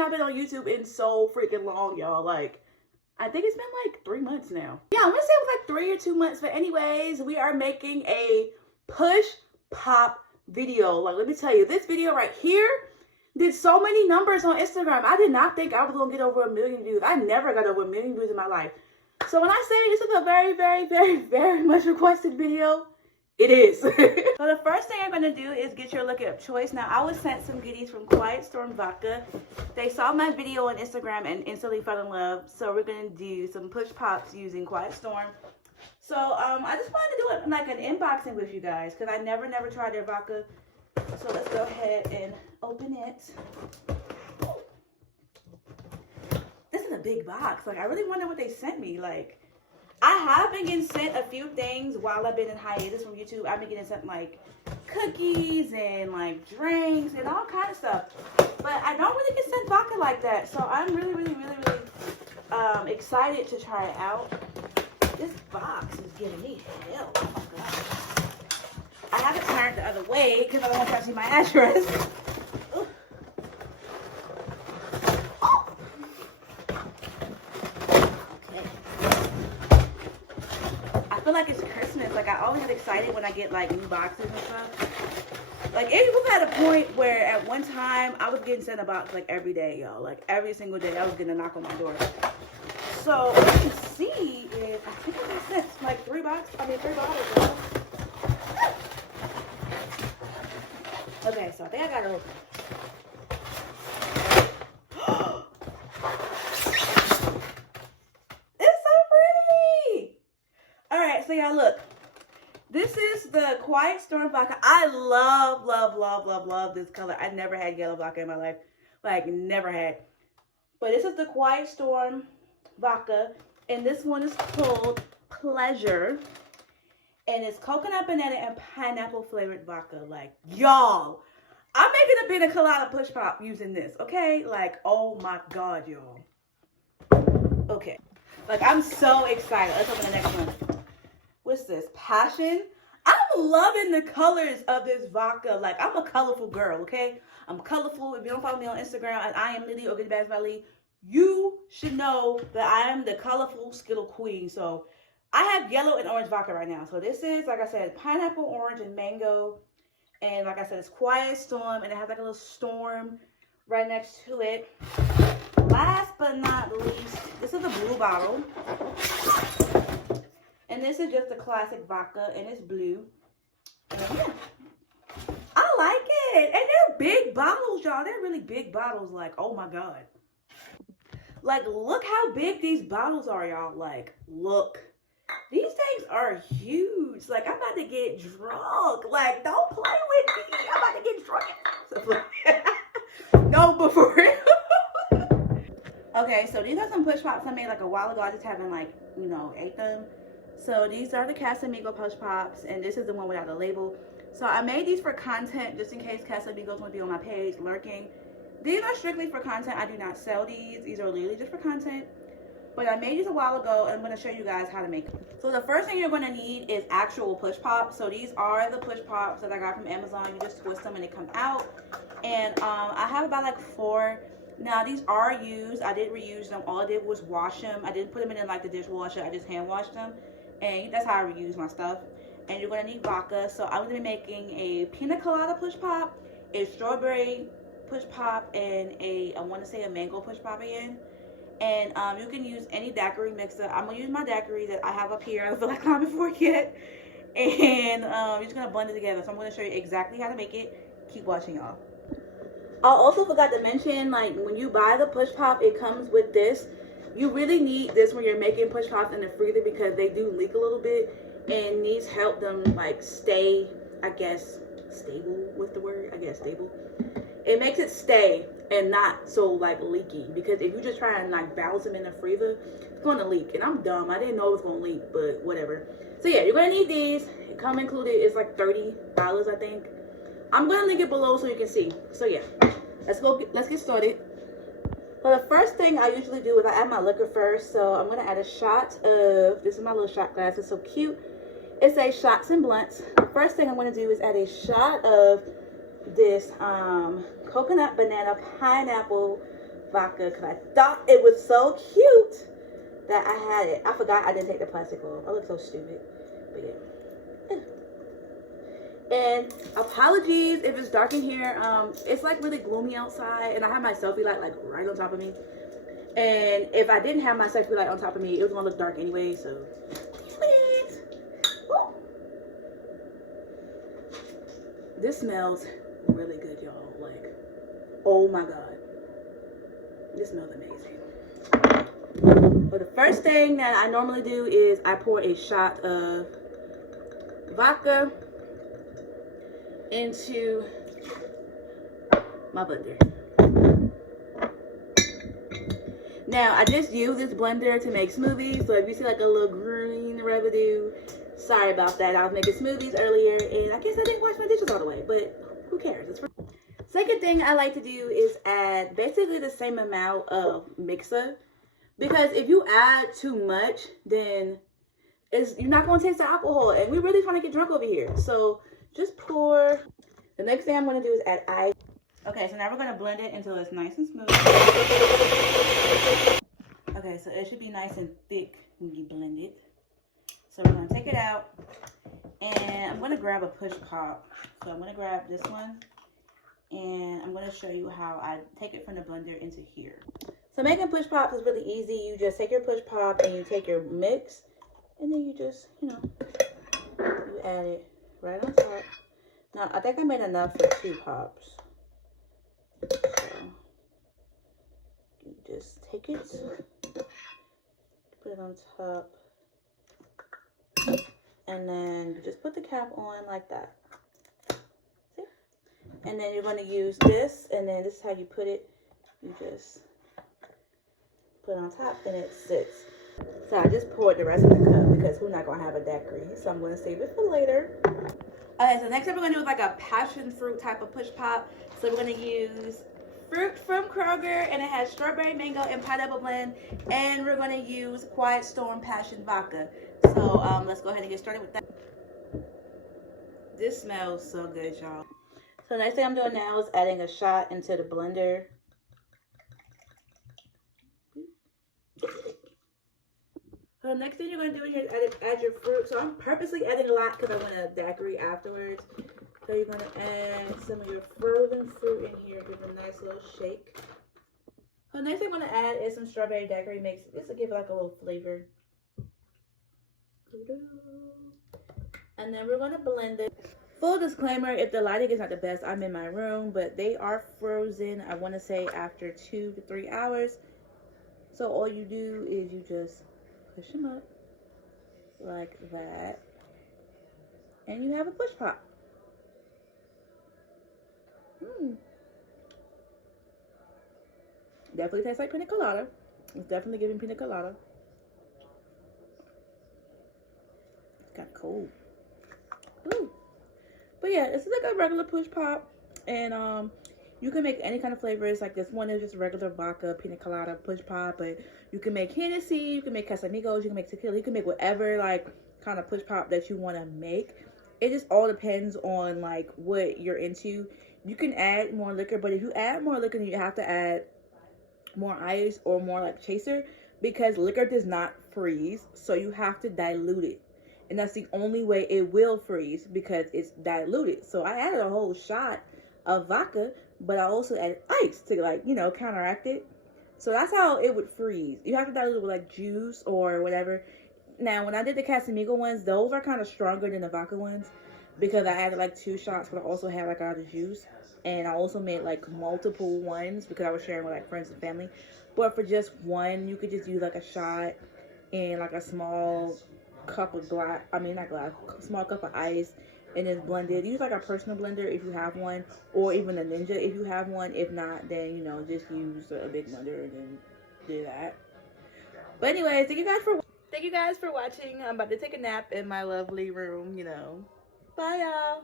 not been on YouTube in so freaking long, y'all. Like, I think it's been like 3 months now. Yeah, I'm gonna say it was like 3 or 2 months. But anyways, we are making a push pop video. Like, let me tell you, this video right here did so many numbers on Instagram. I did not think I was gonna get over 1 million views. I never got over 1 million views in my life. So when I say this is a very, very, very, very much requested video, it is. So the first thing I'm gonna do is get your liquor of choice. Now, I was sent some goodies from Quiet Storm Vodka. They saw my video on Instagram and instantly fell in love. So we're gonna do some push pops using Quiet Storm. So I just wanted to do it like an unboxing with you guys because I never tried their vodka. So let's go ahead and open it. This is a big box. Like, I really wonder what they sent me. Like, I have been getting sent a few things while I've been in hiatus from YouTube. I've been getting sent like cookies and like drinks and all kinds of stuff. But I don't really get sent vodka like that. So I'm really excited to try it out. This box is giving me hell. Oh my god. I have it turned the other way because I don't want you to see my address. I feel like it's Christmas. Like, I always get excited when I get like new boxes and stuff. Like, it was at a point where at one time I was getting sent a box like every day, y'all. Like, every single day I was getting a knock on my door. So what you can see is I think I got sent like 3 bottles, y'all. Okay, so I think I got it open. So y'all, look, this is the Quiet Storm vodka. I love this color. I never had yellow vodka in my life, like never had. But this is the Quiet Storm vodka, and this one is called Pleasure, and it's coconut, banana, and pineapple flavored vodka. Like, y'all, I'm making a pina colada push pop using this, okay? Like, oh my god, y'all. Okay, like, I'm so excited. Let's open the next one. What's this? Passion. I'm loving the colors of this vodka. Like, I'm a colorful girl, okay? I'm colorful. If you don't follow me on Instagram, I am Lily or Goody Bags by Lee, you should know that I am the colorful Skittle queen. So I have yellow and orange vodka right now. So this is, like I said, pineapple, orange, and mango. And like I said, it's Quiet Storm, and it has like a little storm right next to it. Last but not least, this is a blue bottle. And this is just a classic vodka, and it's blue. And yeah, I like it. And they're big bottles, y'all. They're really big bottles. Like, oh my god. Like, look how big these bottles are, y'all. Like, look. These things are huge. Like, I'm about to get drunk. Like, don't play with me. I'm about to get drunk. No, but for real. Okay, so these are some push pops I made like a while ago. I just haven't, like, you know, ate them. So these are the Casamigos push pops, and this is the one without the label. So I made these for content, just in case Casamigos want to be on my page lurking. These are strictly for content. I do not sell these. These are literally just for content. But I made these a while ago, and I'm going to show you guys how to make them. So the first thing you're going to need is actual push pops. So these are the push pops that I got from Amazon. You just twist them and they come out. And I have about like 4. Now these are used. I did reuse them. All I did was wash them. I didn't put them in like the dishwasher. I just hand washed them. And that's how I reuse my stuff. And you're going to need vodka. So I'm going to be making a pina colada push pop, a strawberry push pop, and I want to say a mango push pop again. And you can use any daiquiri mixer. I'm going to use my daiquiri that I have up here. I don't feel like climbing for it yet. And you're just going to blend it together. So I'm going to show you exactly how to make it. Keep watching, y'all. I also forgot to mention, like, when you buy the push pop, it comes with this. You really need this when you're making push pops in the freezer because they do leak a little bit, and these help them like stay, I guess, stable with the word, I guess stable. It makes it stay and not so like leaky, because if you just try and like balance them in the freezer, it's going to leak. And I'm dumb, I didn't know it was going to leak, but whatever. So yeah, you're going to need these. It come included, it's like $30, I think. I'm going to link it below so you can see. So yeah, let's get started. So the first thing I usually do is I add my liquor first. So I'm going to add a shot of, this is my little shot glass. It's so cute. It says shots and blunts. The first thing I'm going to do is add a shot of this coconut, banana, pineapple vodka because I thought it was so cute that I had it. I forgot I didn't take the plastic off. I look so stupid. But yeah. And apologies if it's dark in here. It's like really gloomy outside, and I have my selfie light like right on top of me. And if I didn't have my selfie light on top of me, it was gonna look dark anyway. So, this smells really good, y'all. Like, oh my god, this smells amazing. But the first thing that I normally do is I pour a shot of vodka into my blender. Now, I just use this blender to make smoothies, so if you see like a little green residue, sorry about that. I was making smoothies earlier, and I guess I didn't wash my dishes all the way, but who cares? Second thing I like to do is add basically the same amount of mixer, because if you add too much, then you're not going to taste the alcohol, and we're really trying to get drunk over here. So just pour. The next thing I'm going to do is add ice. Okay, so now we're going to blend it until it's nice and smooth. Okay, so it should be nice and thick when you blend it. So we're going to take it out, and I'm going to grab a push pop. So I'm going to grab this one, and I'm going to show you how I take it from the blender into here. So making push pops is really easy. You just take your push pop and you take your mix, and then you just, you add it right on top. Now, I think I made enough for 2 pops. So, you just take it, put it on top, and then you just put the cap on like that. See? And then you're going to use this, and then this is how you put it. You just put it on top, and it sits. So I just poured the rest of the cup because we're not going to have a daiquiri, so I'm going to save it for later. Okay, so next thing we're going to do is like a passion fruit type of push pop. So we're going to use fruit from Kroger, and it has strawberry, mango, and pineapple blend. And we're going to use Quiet Storm Passion Vodka. So let's go ahead and get started with that. This smells so good, y'all. So next thing I'm doing now is adding a shot into the blender. So the next thing you're going to do is add your fruit. So I'm purposely adding a lot because I want a daiquiri afterwards. So you're going to add some of your frozen fruit in here. Give it a nice little shake. So the next thing I'm going to add is some strawberry daiquiri mix. Just to give it like a little flavor. And then we're going to blend it. Full disclaimer, if the lighting is not the best, I'm in my room. But they are frozen, I want to say, after 2 to 3 hours. So all you do is you just push them up like that, and you have a push pop. Definitely tastes like pina colada. It's definitely giving pina colada. It's kind of cold. Ooh. But yeah, it's like a regular push pop, and you can make any kind of flavors. Like this one is just regular vodka, pina colada, push pop. But you can make Hennessy, you can make casamigos, you can make tequila. You can make whatever like kind of push pop that you want to make. It just all depends on like what you're into. You can add more liquor, but if you add more liquor, then you have to add more ice or more like chaser, because liquor does not freeze. So you have to dilute it. And that's the only way it will freeze, because it's diluted. So I added a whole shot of vodka, but I also added ice to like, counteract it. So that's how it would freeze. You have to dilute it with like juice or whatever. Now, when I did the Casamigo ones, those are kind of stronger than the vodka ones, because I added like 2 shots, but I also had like all the juice. And I also made like multiple ones because I was sharing with like friends and family. But for just one, you could just use like a shot and like a small cup of small cup of ice, and it's blended. Use like a personal blender if you have one, or even a Ninja if you have one. If not, then just use a big blender and then do that. But anyways, thank you guys for watching. I'm about to take a nap in my lovely room. Bye, y'all.